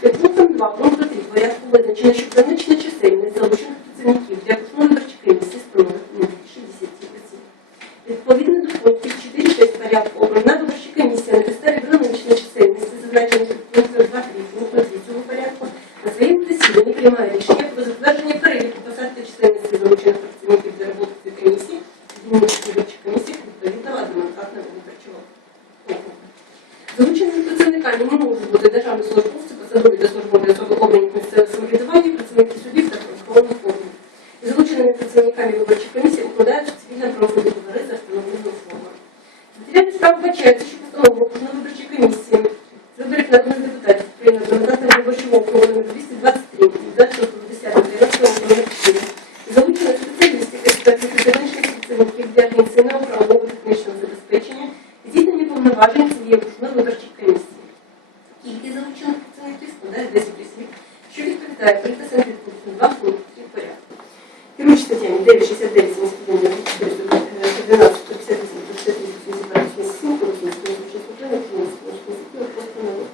Під пунктом 2 пункту 3 порядку визначено, що гранична чисельність залучених працівників для виборчої комісії становить не більше 10 осіб. Відповідно до пунктів 4 6 порядку обрана виборча комісія на підставі граничної чисельності, зазначених пунктом 2 3 пункту 2 цього порядку, на своєму засіданні приймає рішення про затвердження переліку посад та чисельності залучених працівників для роботи цієї комісії, дільничих виборчих комісій відповідного адміністративного виборчого округу. Залученими працівниками не можуть бути державні службовці, І залученими працівниками виборчих комісій укладаються цивільно правові договори за встановленою формою. Матеріальні справи вбачається, що постанова окружної виборчої комісії з виборів народних депутатів України до мандатного виборчого округу номер 223 від 26.10.19 номер 4 і залучених спеціалістів експертів і зовнішніх працівників для організаційного правового технічного забезпечення і здійснення повноважень цієї окружної виборчої комісії. Кількість залучених працівників складає 10 осіб, що відповідає приписам під пунктом 2 пункту 3 порядку. Керуючи статтями 9, 69, 71, 94, 112, 158, 163, 182, 87, Коротінського виборчого суду, Київського міського постанови.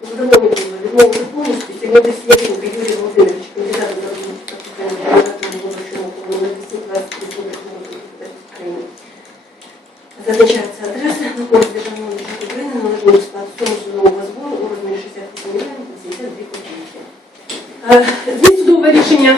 У задоволенні відмовити повністю сьогодні Сєвченко Юрій Володимирович, кандидат на народного депутата України, виборчого округу номер 223 виборчого депутатів України. Зазначається адреса на кожній державного бюджету України належного складу суму судового збору у розмірі 68 мільйонів 82 копійки. Зміст судового рішення?